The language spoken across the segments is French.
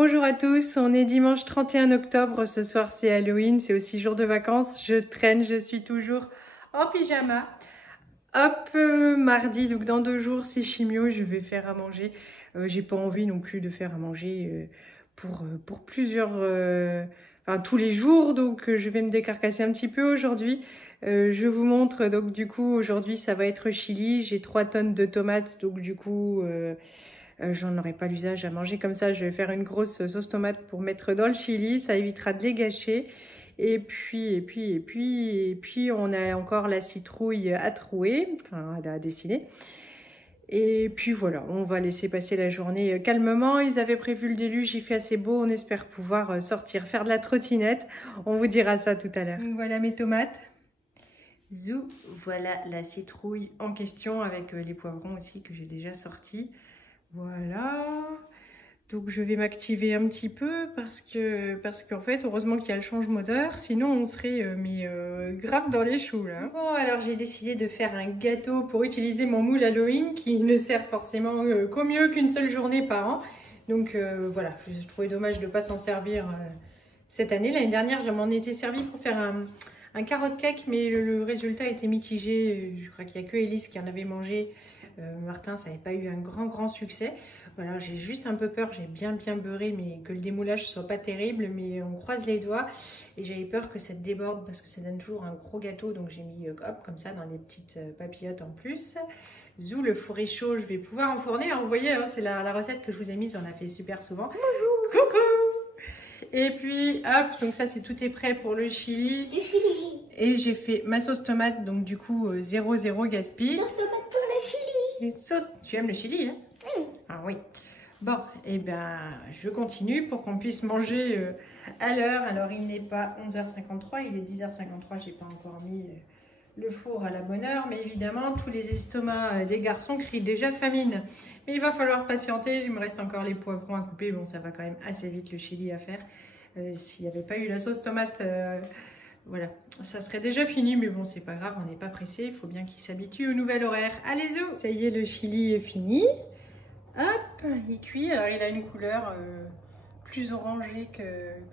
Bonjour à tous, on est dimanche 31 octobre, ce soir c'est Halloween, c'est aussi jour de vacances, je traîne, je suis toujours en pyjama. Hop, mardi, donc dans 2 jours c'est chimio, je vais faire à manger. J'ai pas envie non plus de faire à manger pour plusieurs, enfin tous les jours, donc je vais me décarcasser un petit peu aujourd'hui. Je vous montre, donc du coup aujourd'hui ça va être chili, j'ai 3 tonnes de tomates, donc du coup j'en aurai pas l'usage à manger comme ça, je vais faire une grosse sauce tomate pour mettre dans le chili, ça évitera de les gâcher. Et puis, on a encore la citrouille à trouer, enfin à dessiner. Et puis voilà, on va laisser passer la journée calmement. Ils avaient prévu le déluge, il fait assez beau, on espère pouvoir sortir, faire de la trottinette. On vous dira ça tout à l'heure. Voilà mes tomates. Zou, voilà la citrouille en question avec les poivrons aussi que j'ai déjà sortis. Voilà. Donc je vais m'activer un petit peu parce qu'en fait, heureusement qu'il y a le change moteur, sinon on serait grave dans les choux là. Bon, alors j'ai décidé de faire un gâteau pour utiliser mon moule Halloween qui ne sert forcément qu'au mieux qu'une seule journée par an. Donc voilà, je trouvais dommage de ne pas s'en servir cette année. L'année dernière, je m'en étais servi pour faire un carotte cake, mais le résultat était mitigé. Je crois qu'il n'y a que Elise qui en avait mangé. Martin, ça n'avait pas eu un grand succès. Voilà, j'ai juste un peu peur, j'ai bien beurré, mais que le démoulage soit pas terrible, mais on croise les doigts. Et j'avais peur que ça déborde parce que ça donne toujours un gros gâteau, donc j'ai mis hop comme ça dans des petites papillotes en plus. Zou, le four est chaud, je vais pouvoir enfourner. Alors, vous voyez, hein, c'est la recette que je vous ai mise, on l'a fait super souvent. Bonjour. Coucou. Et puis hop, donc ça c'est tout est prêt pour le chili. Du chili. Et j'ai fait ma sauce tomate, donc du coup 0 gaspille. Sauce tomate pour le chili. Une sauce, tu aimes le chili, hein? Oui. Ah oui. Bon, et ben je continue pour qu'on puisse manger à l'heure. Alors il n'est pas 11h53, il est 10h53, j'ai pas encore mis le four à la bonne heure, mais évidemment tous les estomacs des garçons crient déjà famine. Mais il va falloir patienter, il me reste encore les poivrons à couper, bon ça va quand même assez vite le chili à faire. S'il n'y avait pas eu la sauce tomate, voilà, ça serait déjà fini, mais bon c'est pas grave, on n'est pas pressé, il faut bien qu'il s'habitue au nouvel horaire. Allez zou, ça y est, le chili est fini. Hop, il cuit. Alors il a une couleur plus orangée que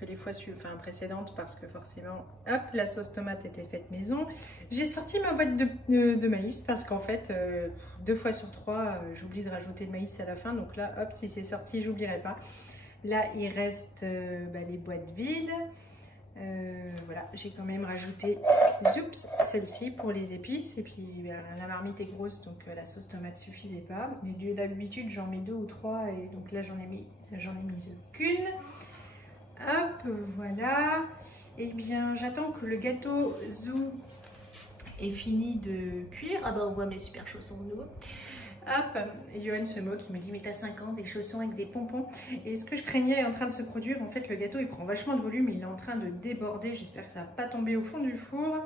les fois précédentes parce que forcément, hop, la sauce tomate était faite maison. J'ai sorti ma boîte de maïs parce qu'en fait, 2 fois sur 3, j'oublie de rajouter le maïs à la fin. Donc là, hop, si c'est sorti, j'oublierai pas. Là, il reste les boîtes vides. Voilà, j'ai quand même rajouté celle-ci pour les épices. Et puis la marmite est grosse, donc la sauce tomate suffisait pas. Mais d'habitude, j'en mets 2 ou 3 et donc là, j'en ai mis qu'une. Hop, voilà. Et bien, j'attends que le gâteau Zou est fini de cuire. Ah bah, on voit mes super chaussons de nouveau. Hop, Johan se moque, il me dit mais t'as 5 ans, des chaussons avec des pompons. Et ce que je craignais est en train de se produire, en fait le gâteau il prend vachement de volume, il est en train de déborder, j'espère que ça va pas tomber au fond du four.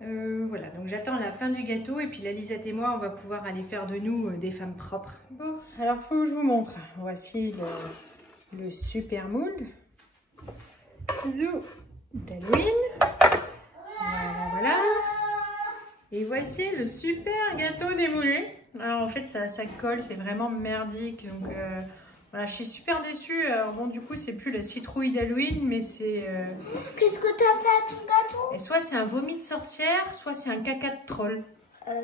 Voilà, donc j'attends la fin du gâteau et puis la Lisette et moi on va pouvoir aller faire de nous des femmes propres. Bon, alors faut que je vous montre, voici le super moule. Zou d'Halloween. Voilà. Et voici le super gâteau démoulé. Alors en fait ça colle, c'est vraiment merdique, donc voilà, je suis super déçue. Alors bon, du coup c'est plus la citrouille d'Halloween, mais c'est Qu'est-ce que t'as fait à ton gâteau? et soit c'est un vomi de sorcière, soit c'est un caca de troll.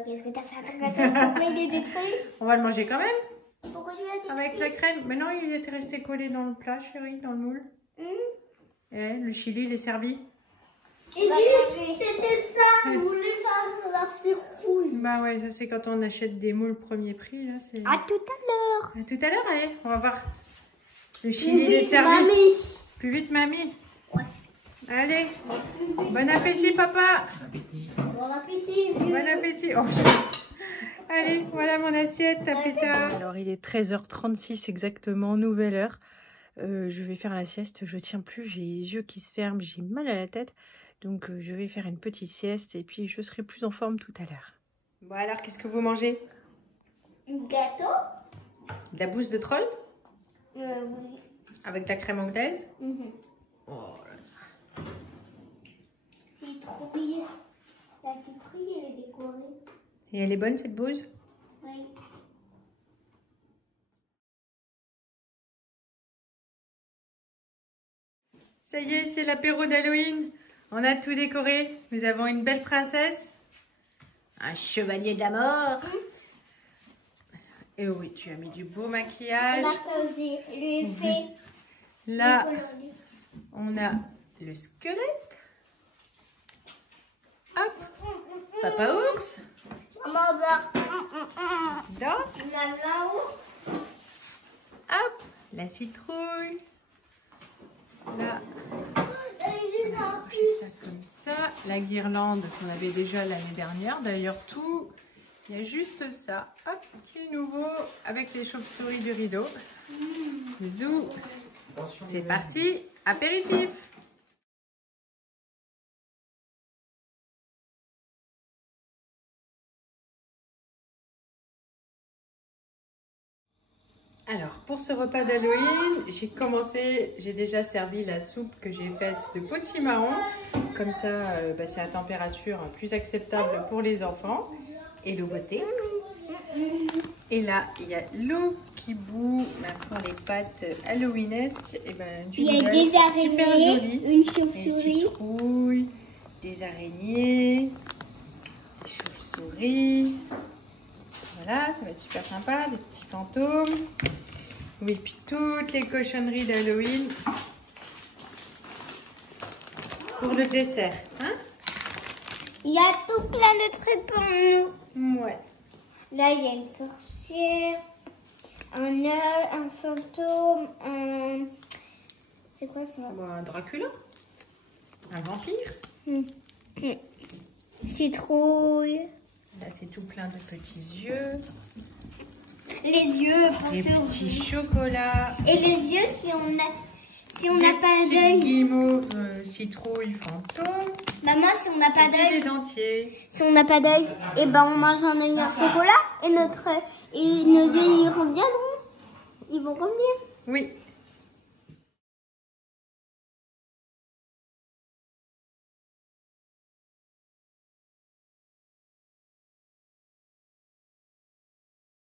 Qu'est-ce que t'as fait à ton gâteau? Pourquoi il est détruit? On va le manger quand même. Pourquoi tu l'as détruit? Avec la crème. Mais non, il était resté collé dans le plat, chérie, dans le moule. Et le chili il est servi. Et c'était ça, on voulait faire la citrouille. Bah ouais, ça c'est quand on achète des moules premier prix là. À tout à l'heure. À tout à l'heure, allez, on va voir. Le chili il est servi. Mamie. Plus vite, mamie. Ouais. Allez, bon appétit, papa. Bon appétit. Bon appétit. Oh. Allez, voilà mon assiette, à plus tard. Alors, il est 13h36 exactement, nouvelle heure. Je vais faire la sieste, je tiens plus, j'ai les yeux qui se ferment, j'ai mal à la tête. Donc, je vais faire une petite sieste et puis je serai plus en forme tout à l'heure. Bon, alors, qu'est-ce que vous mangez? Un gâteau. De la bouse de troll? Oui. Avec de la crème anglaise? Oh là là. C'est trop bien. La citrouille, elle est décorée. Et elle est bonne cette bouse? Oui. Ça y est, c'est l'apéro d'Halloween. On a tout décoré. Nous avons une belle princesse. Un chevalier de la mort. Et oui, tu as mis du beau maquillage. Là, on a le squelette. Hop, Papa Ours. Danse. Hop, la citrouille. Là, on fait ça comme ça. La guirlande qu'on avait déjà l'année dernière. D'ailleurs, tout, il y a juste ça. Hop, qui est nouveau avec les chauves-souris du rideau. Zou. C'est parti, apéritif. Alors, pour ce repas d'Halloween, j'ai déjà servi la soupe que j'ai faite de potimarron. Comme ça, c'est à température plus acceptable pour les enfants. Et l'eau beauté. Et là, il y a l'eau qui bout pour les pâtes halloweenesques. Et il y a des araignées, une chauve-souris. Des citrouilles, des araignées, des chauves-souris. Voilà, ça va être super sympa, des petits fantômes. Oui, puis toutes les cochonneries d'Halloween pour le dessert. Hein? Il y a tout plein de trucs pour nous. Ouais. Là, il y a une sorcière, un œil, un fantôme, un... C'est quoi ça? Un Dracula. Un vampire. Citrouille. Là, c'est tout plein de petits yeux. Les yeux pour des petits chocolats. Et les yeux, si on n'a pas d'œil. Guimauve, citrouille, fantôme. Maman, si on n'a pas d'œil. Des dentiers. Si on n'a pas d'œil, et on mange un œil en chocolat et nos yeux ils reviendront. Ils vont revenir. Oui.